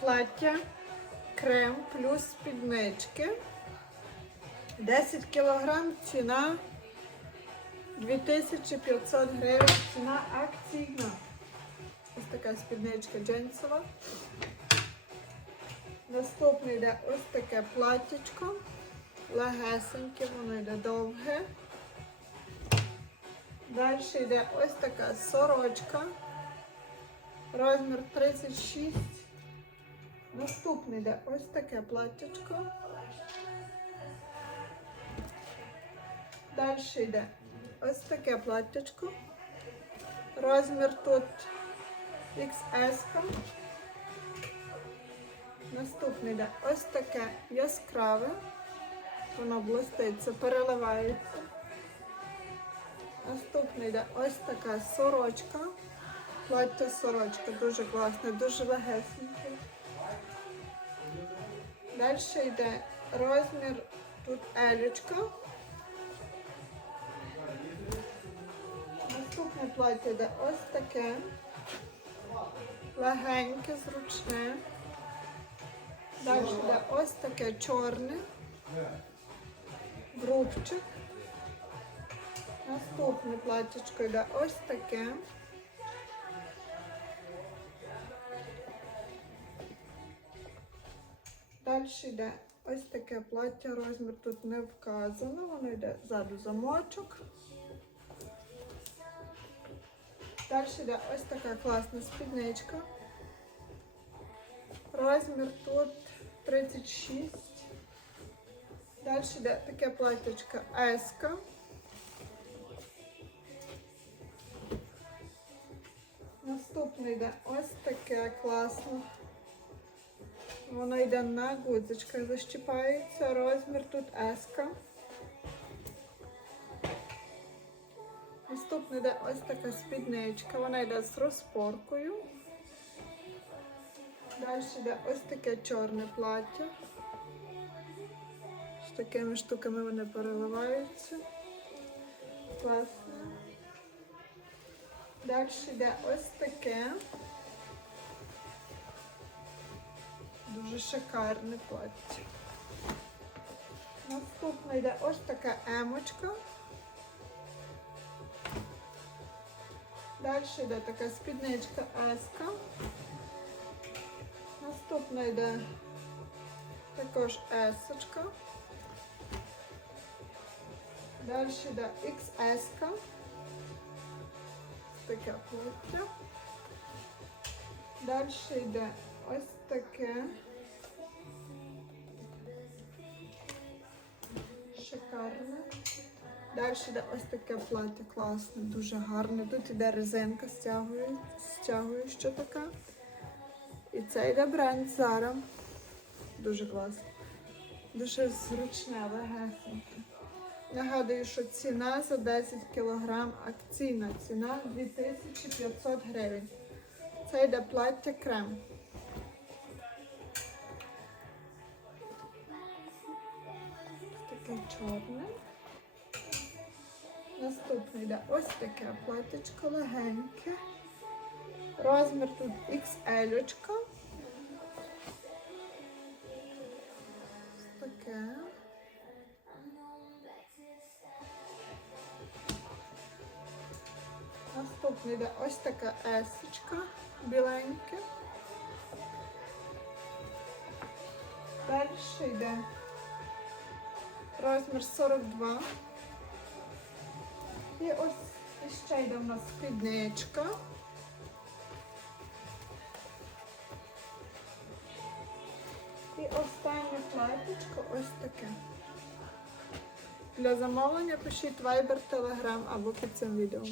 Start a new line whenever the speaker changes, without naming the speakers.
плаття, крем плюс спіднички. 10 кілограм, ціна 2500 гривень, ціна акційна. Ось така спідничка джинсова. Наступне йде ось таке платтячко. Легесеньке, воно йде довге. Далі йде ось така сорочка. Розмір 36. Наступне йде ось таке платтячко. Далі йде ось таке платтячко. Розмір тут XS. Наступне йде ось таке яскраве. Воно блиститься, переливається. Наступне йде ось така сорочка. Плаття сорочка дуже класне, дуже легесеньке. Далі йде розмір тут елічка. Наступне плаття йде ось таке. Легеньке, зручне. Далі йде ось таке чорне. Грубчик. Наступне платтячко йде ось таке. Далі йде ось таке плаття, розмір тут не вказано, воно йде ззаду замочок. Далі йде ось така класна спідничка. Розмір тут 36. Далі йде таке платтячко еска. Наступне йде ось таке класно. Воно йде на гудзичках, защіпається. Розмір тут еска. Наступне йде ось така спідничка. Вона йде з розпоркою. Далі йде ось таке чорне плаття. З такими штуками вони переливаються. Класно. Далі йде ось таке. Дуже шикарне плаття. Наступне йде ось така емочка. Далі йде така спідничка еска. Наступна йде також есочка. Далі йде XS. Таке плаття. Далі йде ось таке. Далі йде ось таке плаття класне, дуже гарне. Тут йде резинка стягує, стягуюча така. І це йде бренд Zara. Дуже класно. Дуже зручне, легесеньке. Нагадую, що ціна за 10 кг акційна ціна 2500 гривень. Це йде плаття крем. Таке чорне. Наступне йде ось таке платтячко легеньке. Розмір тут XL. -очка. Таке. Наступне йде ось така есочка біленьке. Далі йде розмір 42. І ось ще йде у нас спідничка. І останнє платічко ось таке. Для замовлення пишіть Viber, Telegram або під цим відео.